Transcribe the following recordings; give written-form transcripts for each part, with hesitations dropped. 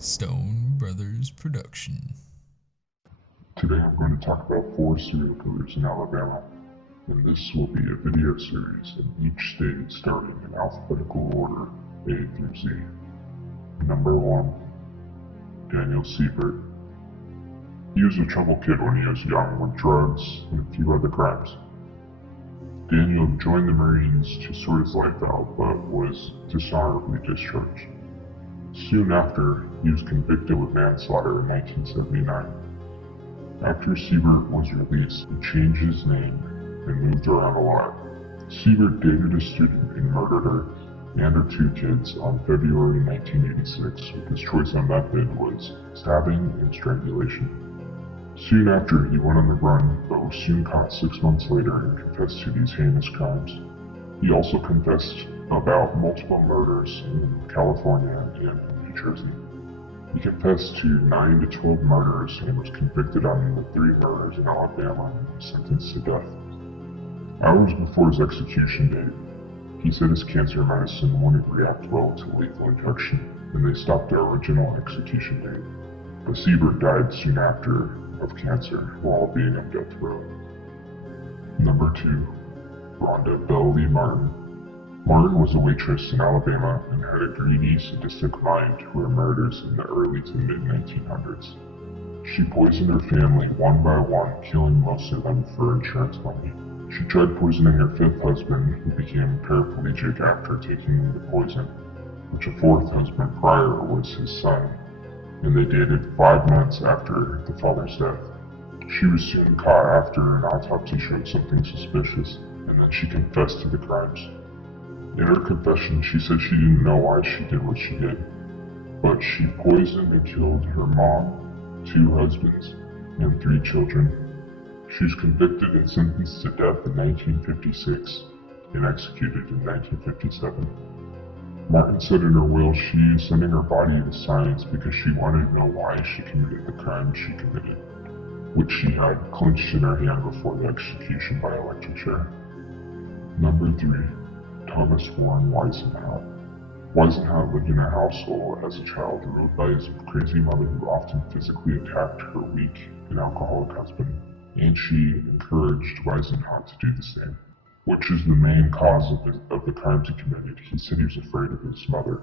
Stone Brothers production. Today I'm going to talk about 4 serial killers in Alabama, and this will be a video series in each state starting in alphabetical order A through Z. Number 1. Daniel Siebert. He was a trouble kid when he was young with drugs and a few other crimes. Daniel joined the Marines to sort his life out, but was dishonorably discharged. Soon after, he was convicted with manslaughter in 1979. After Siebert was released, he changed his name and moved around a lot. Siebert dated a student and murdered her and her 2 kids on February 1986, with his choice of method was stabbing and strangulation. Soon after, he went on the run, but was soon caught 6 months later and confessed to these heinous crimes. He also confessed about multiple murders in California and New Jersey. He confessed to 9 to 12 murders and was convicted on the 3 murders in Alabama and was sentenced to death. Hours before his execution date, he said his cancer medicine wouldn't react well to lethal injection, and they stopped the original execution date. But Siebert died soon after of cancer while being on death row. Number 2. Rhonda Belle Martin. Martin was a waitress in Alabama and had a greedy, sadistic mind who her murders in the early to mid-1900s. She poisoned her family one by one, killing most of them for insurance money. She tried poisoning her 5th husband, who became paraplegic after taking the poison, which a 4th husband prior was his son, and they dated 5 months after the father's death. She was soon caught after an autopsy showed something suspicious, and then she confessed to the crimes. In her confession, she said she didn't know why she did what she did, but she poisoned and killed her mom, 2 husbands, and 3 children. She was convicted and sentenced to death in 1956 and executed in 1957. Martin said in her will she was sending her body to science because she wanted to know why she committed the crime she committed, which she had clenched in her hand before the execution by electric chair. Number 3. Thomas Warren Whisenhant. Whisenhant lived in a household as a child ruled by his crazy mother who often physically attacked her weak and alcoholic husband, and she encouraged Whisenhant to do the same, which is the main cause of the crimes he committed. He said he was afraid of his mother.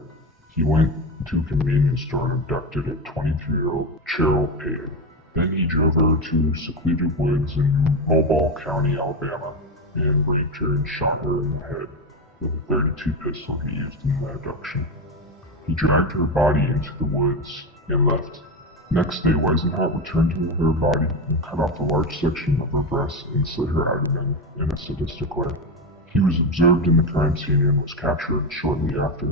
He went to a convenience store and abducted a 23-year-old Gerald Belle. Then he drove her to secluded woods in Mobile County, Alabama, and raped her and shot her in the head with a .32 pistol he used in the abduction. He dragged her body into the woods and left. Next day, Whisenhant returned to her body and cut off a large section of her breast and slit her abdomen in a sadistic way. He was observed in the crime scene and was captured shortly after.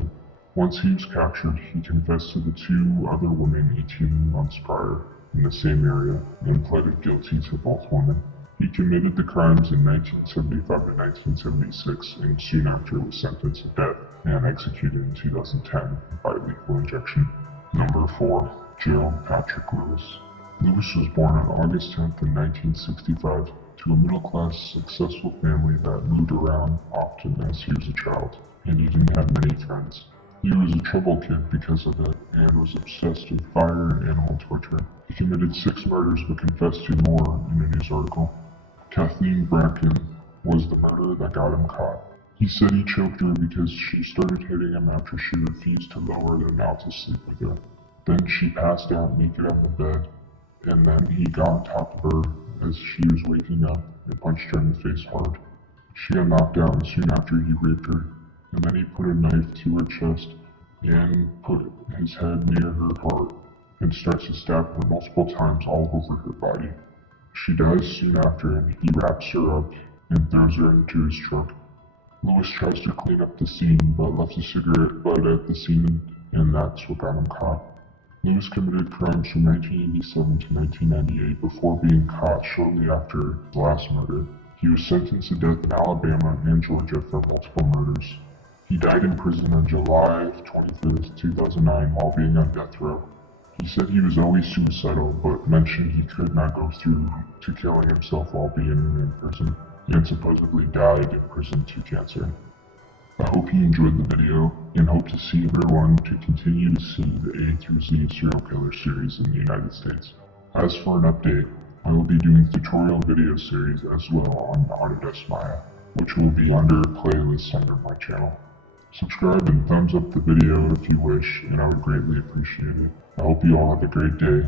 Once he was captured, he confessed to the 2 other women 18 months prior in the same area and pleaded guilty to both women. He committed the crimes in 1975 to 1976 and soon after was sentenced to death and executed in 2010 by lethal injection. Number 4. Gerald Patrick Lewis. Lewis was born on August 10th in 1965 to a middle-class, successful family that moved around often as he was a child, and he didn't have many friends. He was a trouble kid because of it, and was obsessed with fire and animal torture. He committed 6 murders but confessed to more in a news article. Kathleen Bracken was the murderer that got him caught. He said he choked her because she started hitting him after she refused to lower them out to sleep with her. Then she passed out naked on the bed, and then he got on top of her as she was waking up and punched her in the face hard. She got knocked out, and soon after he raped her, and then he put a knife to her chest and put his head near her heart and starts to stab her multiple times all over her body. She dies soon after, and he wraps her up and throws her into his trunk. Lewis tries to clean up the scene, but left a cigarette butt at the scene, and that's what got him caught. Lewis committed crimes from 1987 to 1998 before being caught shortly after his last murder. He was sentenced to death in Alabama and Georgia for multiple murders. He died in prison on July 25th, 2009 while being on death row. He said he was always suicidal, but mentioned he could not go through to killing himself while being in prison, and supposedly died in prison to cancer. I hope you enjoyed the video, and hope to see everyone to continue to see the A through Z serial killer series in the United States. As for an update, I will be doing tutorial video series as well on Autodesk Maya, which will be under playlists under my channel. Subscribe and thumbs up the video if you wish, and I would greatly appreciate it. I hope you all have a great day.